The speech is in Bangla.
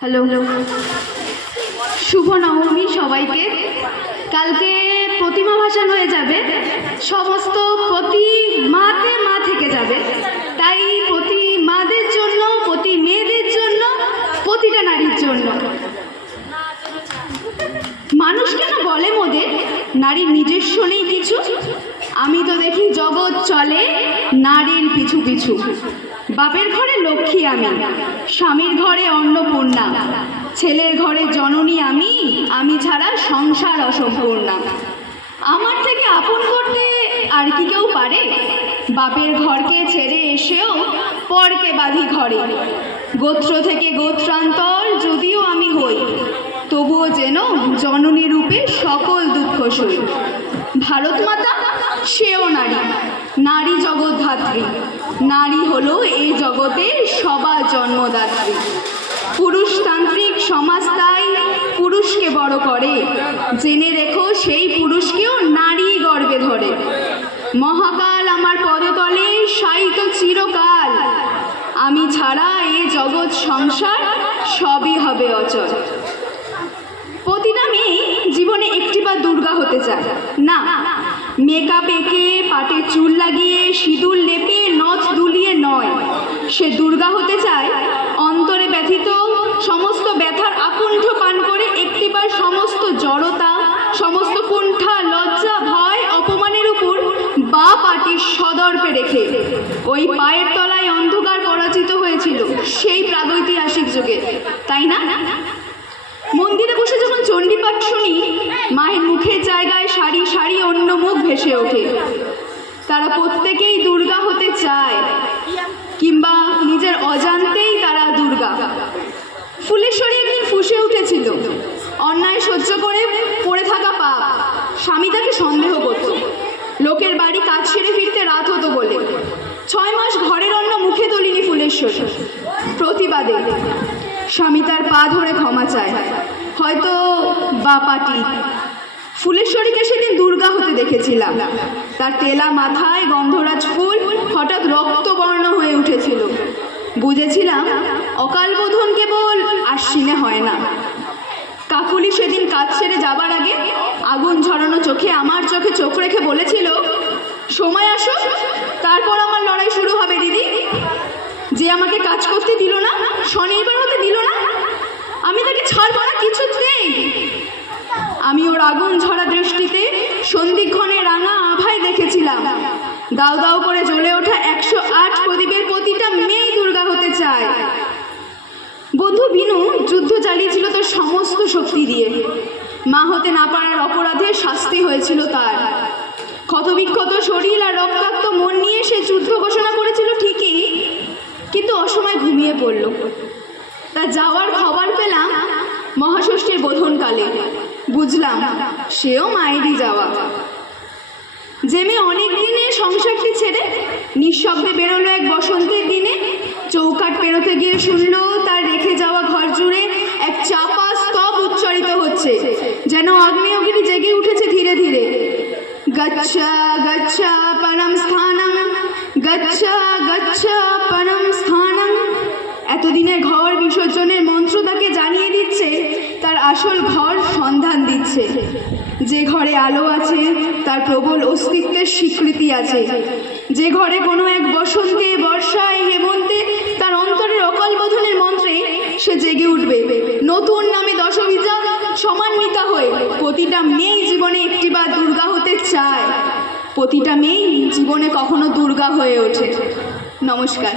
হ্যালো। শুভ নবমী সবাইকে। কালকে প্রতিমা ভাসান হয়ে যাবে। সমস্ত প্রতি মাতে মা থেকে যাবে। তাই প্রতি মাদের জন্য, প্রতি মেয়েদের জন্য, প্রতিটা নারীর জন্য। মানুষ কেন বলে মোদের? নারীর নিজস্ব নেই কিছু। আমি তো দেখি জগৎ চলে। নারীর পিছু পিছু। বাপের ঘরে লক্ষ্মী আমি, স্বামীর ঘরে অন্নপূর্ণা। ছেলের ঘরে জননী আমি আমি ছাড়া সংসার অসম্পূর্ণা। আমার থেকে আপন করতে আর কি কেউ পারে? বাপের ঘরকে ছেড়ে এসেও পরকে বাঁধি ঘরে। গোত্র থেকে গোত্রান্তর যদিও আমি হই, তবুও যেন জননী রূপে সকল দুঃখ সই। ভারত মাতা সেও নারী। নারী জগৎ ধাত্রী নারী হলো এই জগতের সবার জন্মদাত্রী। পুরুষতান্ত্রিক সমাজ তাই পুরুষকে বড় করে। জেনে রেখো সেই পুরুষকেও নারী গর্বে ধরে। মহাকাল আমার পদতলে সাইত চিরকাল। আমি ছাড়া এ জগৎ সংসার সবই হবে অচল। প্রতিটা মেয়ে জীবনে একটিবার দুর্গা হতে চায়। না মেকআপ এঁকে পাটে চুল লাগিয়ে সিঁদুর লেপে নচ দুলিয়ে নয়। সে দুর্গা হতে চায় অন্তরে ব্যথিত, সমস্ত ব্যথার আকুণ্ঠ পান করে একটিবার সমস্ত জড়তা, সমস্ত কুণ্ঠা, লজ্জা, ভয়, অপমানের উপর বা পাটির সদর্পে রেখে। ওই পায়ের তলায় অন্ধকার পরাজিত হয়েছিল সেই প্রাগৈতিহাসিক যুগে, তাই না? মন্দিরে বসে যখন চণ্ডীপাঠ শুনি, মায়ের মুখের জায়গায় সারি সারি ভেসে ওঠে। তারা প্রত্যেকেই দুর্গা হতে চায়, কিংবা নিজের অজান্তেই তারা দুর্গা। ফুলেশ্বরী একদিন ফুসে উঠেছিল। অন্যায় সহ্য করে পড়ে থাকা পাপ স্বামী তাকে সন্দেহ করত। লোকের বাড়ি কাজ সেরে ফিরতে রাত হতো বলে। ছয় মাস ঘরের অন্য মুখে তোলিনি ফুলেশ্বরী প্রতিবাদে স্বামী তার পা ধরে ক্ষমা চায়। হয়তো বা পাটি ফুলেশ্বরীকে সেদিন দুর্গা হতে দেখেছিলাম। তার তেলা মাথায় গন্ধরাজ ফুল হঠাৎ রক্তবর্ণ হয়ে উঠেছিল। বুঝেছিলাম অকাল বোধন কেবল আশ্বিনে হয় না। কাকুলি সেদিন কাজ ছেড়ে যাবার আগে আগুন ঝরানো চোখে আমার চোখে চোখ রেখে বলেছিল, সময় আসো, তারপর আমার লড়াই শুরু হবে, দিদি। যে আমাকে কাজ করতে দিল না স্বনির্ভর হতে দিল না। আমি তাকে ছাড়বো না, কিছুতেই আমি ওর আগুন ঝরা দৃষ্টিতে সন্ধিক্ষণে রাঙা আভায় দেখেছিলাম। দাও দাও করে জ্বলে ওঠা একশো আট প্রদীপের প্রতিটা মেয়ে দুর্গা হতে চায়। বন্ধু বিনু যুদ্ধ চালিয়েছিল তার সমস্ত শক্তি দিয়ে। মা হতে না পারার অপরাধে শাস্তি হয়েছিল তার। ক্ষতবিক্ষত শরীর আর রক্তাক্ত মন নিয়ে সে যুদ্ধ ঘোষণা করেছিল ঠিকই, কিন্তু অসময় ঘুমিয়ে পড়ল। তা যাওয়ার খবর পেলাম মহাষষ্ঠীর বোধনকালে। বুঝলাম, সেও মায়েরই যাওয়া। যে মেয়ে অনেক দিনে সংসারটি ছেড়ে নিঃশব্দে বেরোলো এক বসন্তের দিনে চৌকাট পেরোতে গিয়ে শুনলো তার রেখে যাওয়া ঘর জুড়ে এক চাপা স্তব উচ্চারিত হচ্ছে, যেন আগ্নেয়গিরি জেগে উঠেছে ধীরে ধীরে। গচ্ছা গচ্ছা, পরম স্থানম গচ্ছা গচ্ছা, পরম স্থানম এতদিনের ঘর আসল ঘর সন্ধান দিচ্ছে। যে ঘরে আলো আছে, তার প্রবল অস্তিত্বের স্বীকৃতি আছে। যে ঘরে কোনো এক বসন্তে, বর্ষায়, হেমন্তে, তার অন্তরের অকাল বোধনের মন্ত্রে সে জেগে উঠবে। নতুন নামে দশবিজা সমান্বিতা হয়ে। প্রতিটা মেয়ে জীবনে একটিবার দুর্গা হতে চায়। প্রতিটা মেয়ে জীবনে কখনো দুর্গা হয়ে ওঠে। নমস্কার।